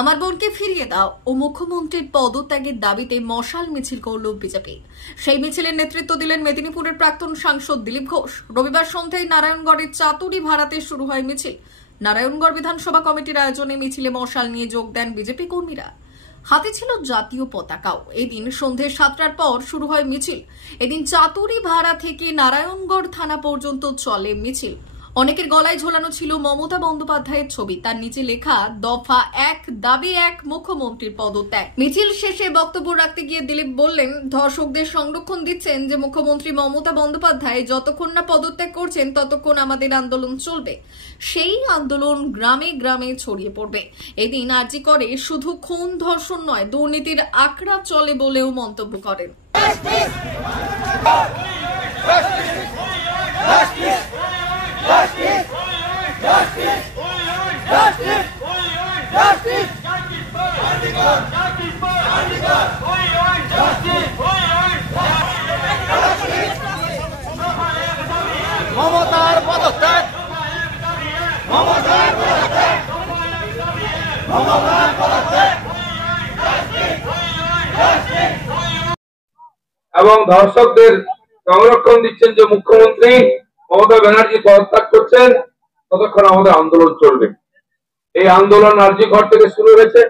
আমার বোনকে ফিরিয়ে দাও ও মুখ্যমন্ত্রীর পদত্যাগের দাবিতে মশাল মিছিল করল বিজেপি। সেই মিছিলের নেতৃত্ব দিলেন মেদিনীপুরের প্রাক্তন সাংসদ দিলীপ ঘোষ। রবিবার সন্ধ্যায় নারায়ণগড়ের চাতুরি ভাড়াতে শুরু হয় মিছিল। নারায়ণগড় বিধানসভা কমিটির আয়োজনে মিছিলে মশাল নিয়ে যোগ দেন বিজেপি কর্মীরা। হাতে ছিল জাতীয় পতাকাও। এদিন সন্ধ্যে 7টার পর শুরু হয় মিছিল। এদিন চাতুরি ভাড়া থেকে নারায়ণগড় থানা পর্যন্ত চলে মিছিল। অনেকের গলায় ঝোলানো ছিল মমতা বন্দ্যোপাধ্যায়ের ছবি, তার নিচে লেখা দফা 1 দাবি 1 মুখ্যমন্ত্রীর পদত্যাগ। মিছিল শেষে বক্তব্য রাখতে গিয়ে দিলীপ বললেন, ধর্ষকদের সংরক্ষণ দিচ্ছেন যে মুখ্যমন্ত্রী মমতা বন্দ্যোপাধ্যায়, যতক্ষণ না পদত্যাগ করছেন ততক্ষণ আমাদের আন্দোলন চলবে। সেই আন্দোলন গ্রামে গ্রামে ছড়িয়ে পড়বে। এদিন আরজি করে শুধু খুন ধর্ষণ নয়, দুর্নীতির আখড়া চলে বলেও মন্তব্য করেন। মমতার পদত্যাগ, মমতার পদত্যাগ, মমতার পদত্যাগ। এবং ধর্ষকদের সংরক্ষণ দিচ্ছেন যে মুখ্যমন্ত্রী মমতা ব্যানার্জি পদত্যাগ করছেন, ততক্ষণ আমাদের আন্দোলন চলবে। এই আন্দোলন আরজি ঘর থেকে শুরু হয়েছে।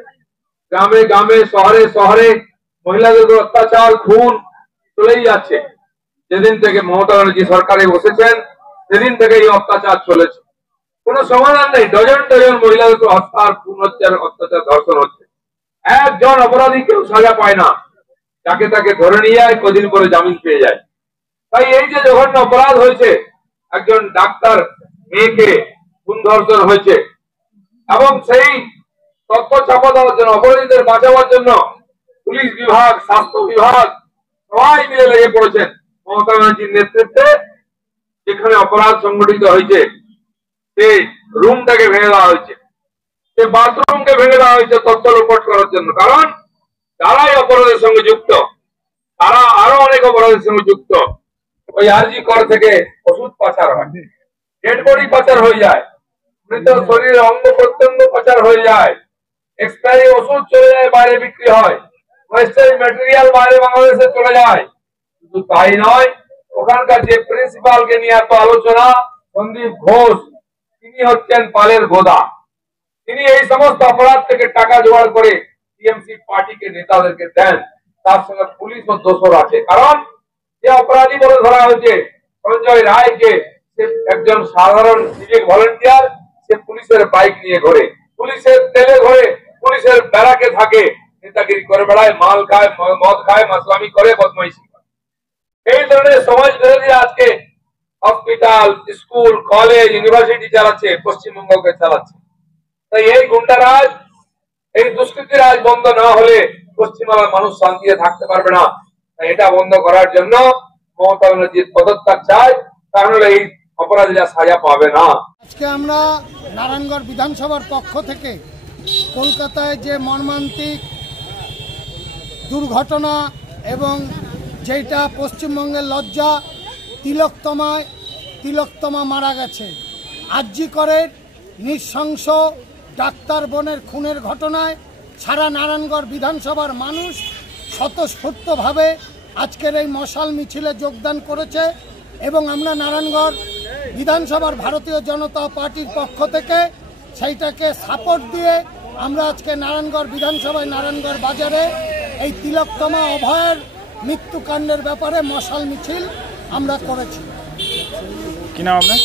গ্রামে গ্রামে শহরে শহরে মহিলাদের অত্যাচার খুন চলেই যাচ্ছে। যেদিন থেকে মমতা ব্যানার্জি সরকারে বসেছেন সেদিন থেকে এই অত্যাচার চলেছে। কোন সমাধান নেই। ডজন ডজন মহিলাদের হত্যার খুন হচ্ছে, অত্যাচার ধর্ষণ হচ্ছে। একজন অপরাধী কেউ সাজা পায় না, যাকে তাকে ধরে নিয়ে যায়, কদিন পরে জামিন পেয়ে যায়। তাই এই যে জঘন্য অপরাধ হয়েছে, একজন ডাক্তার মেয়েকে খুন ধর্ষণ হয়েছে, এবং সেই তথ্য চাপা দেওয়ার জন্য, অপরাধীদের বাঁচাবার জন্য পুলিশ বিভাগ, স্বাস্থ্য বিভাগ সবাই মিলে লেগে পড়েছেন। মমতা ব্যানার্জির নেতৃত্বে যেখানে অপরাধ সংঘটিত হয়েছে সেই রুমটাকে ভেঙে দেওয়া হয়েছে, সেই বাথরুমকে ভেঙে দেওয়া হয়েছে তথ্য লোপাট করার জন্য। কারণ যারাই অপরাধের সঙ্গে যুক্ত, তারা আরো অনেক অপরাধের সঙ্গে যুক্ত। ওই আরজি কর থেকে ওষুধ পাচার হয়, ডেড বডি পাচার হয়ে যায়, মৃত শরীরের অঙ্গ প্রত্যঙ্গ পাচার হয়ে যায়, এক্সপায়ারি ওষুধ চলে যায়, বাইরে বিক্রি হয়, ওয়েস্টেজ ম্যাটেরিয়াল বাইরে বাংলাদেশে চলে যায়। শুধু তাই নয়, ওখানকার যে প্রিন্সিপালকে নিয়ে এত আলোচনা, সন্দীপ ঘোষ, তিনি হচ্ছেন পালের গোদা। তিনি এই সমস্ত অপরাধ থেকে টাকা জোগাড় করে টিএমসি পার্টিকে নেতাদেরকে দেন। তার সঙ্গে পুলিশ ও দোষর আছে। কারণ যে অপরাধী বলে ধরা হয়েছে সঞ্জয় রায়কে, সে একজন সাধারণ সিভিক ভলেন্টিয়ার, সে পুলিশের বাইক নিয়ে ঘোরে, পুলিশের তেলে ঘোরে, পুলিশের ব্যারাকে থাকে, নেতাগিরি করে বেড়ায়, মাল খায়, মদ খায়, মাসলামি করে, বদমাইশি করে। এই ধরনের সমাজ বিরোধী আজকে হসপিটাল, স্কুল, কলেজ, ইউনিভার্সিটি চালাচ্ছে, পশ্চিমবঙ্গকে চালাচ্ছে। তাই এই গুন্ডারাজ, এই দুষ্কৃতির রাজ বন্ধ না হলে পশ্চিমবাংলার মানুষ শান্তিতে থাকতে পারবে না। তাই এটা বন্ধ করার জন্য মমতা ব্যানার্জির পদত্যাগ চাই, কারণ এই অপরাধীরা সাজা পাবে না। আজকে আমরা নারায়ণগড় বিধানসভার পক্ষ থেকে কলকাতায় যে মর্মান্তিক দুর্ঘটনা এবং যেটা পশ্চিমবঙ্গের লজ্জা, তিলোত্তমা মারা গেছে, আরজি করের নৃশংস ডাক্তার বোনের খুনের ঘটনায় সারা নারায়ণগড় বিধানসভার মানুষ স্বতঃস্ফূর্তভাবে আজকের এই মশাল মিছিলে যোগদান করেছে। এবং আমরা নারায়ণগড় বিধানসভার ভারতীয় জনতা পার্টির পক্ষ থেকে সেইটাকে সাপোর্ট দিয়ে আমরা আজকে নারায়ণগড় বিধানসভায় নারায়ণগড় বাজারে এই তিলোত্তমা অভয়ের মৃত্যুকাণ্ডের ব্যাপারে মশাল মিছিল আমরা করেছি। কি নাম আপনার?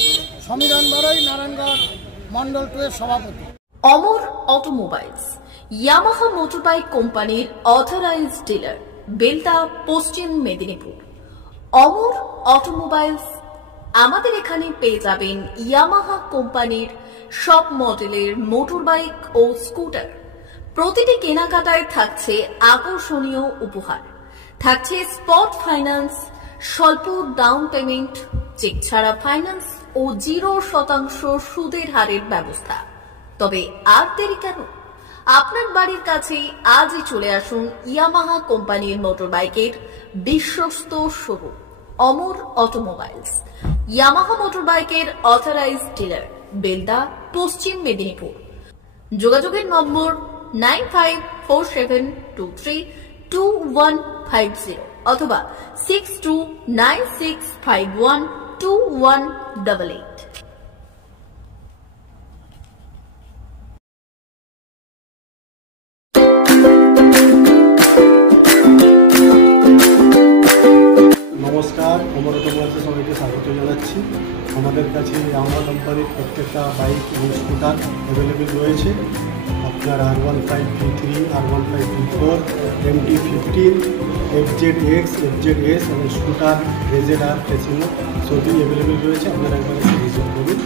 সমীরণ বারই, নারায়ণগড় মন্ডল 2 এর সভাপতি। অমর অটোমোবাইলস, ইয়ামাহা মোটরবাইক কোম্পানির অথরাইজড ডিলার, বেলদা, পশ্চিম মেদিনীপুর। অমর অটোমোবাইলস, আমাদের এখানে পেয়ে যাবেন ইয়ামাহা কোম্পানির সব মডেলের মোটরবাইক ও স্কুটার। প্রতিটি কেনাকাটায় থাকছে আকর্ষণীয় উপহার, থাকছে স্পট ফাইন্যান্স, স্বল্প ডাউন পেমেন্ট, চেক ছাড়া ফাইন্যান্স ও 0% সুদের হারের ব্যবস্থা। তবে আর দেরি কেন? আপনার বাড়ির কাছেই আজই চলে আসুন ইয়ামাহা কোম্পানির মোটরবাইকের বিশ্বস্ত শোরুম অমর অটোমোবাইলস, ইয়ামাহা মোটরবাইকের অথরাইজড ডিলার, বেলদা, পশ্চিম মেদিনীপুর। যোগাযোগের নম্বর 9547232150 অথবা 6296512188। নমস্কার, অমরত মঞ্চে সবাইকে স্বাগত জানাচ্ছি। আমাদের কাছে ইয়ামাহা কোম্পানির প্রত্যেকটা বাইক এবং স্কুটার অ্যাভেলেবেল রয়েছে। আপনার R15V3, R15V4, MT15, FZX, FZS এবং স্কুটার RZR ফেসিনো সবই অ্যাভেলেবেল রয়েছে। আপনারা একবার এসে ভিজিট করুন।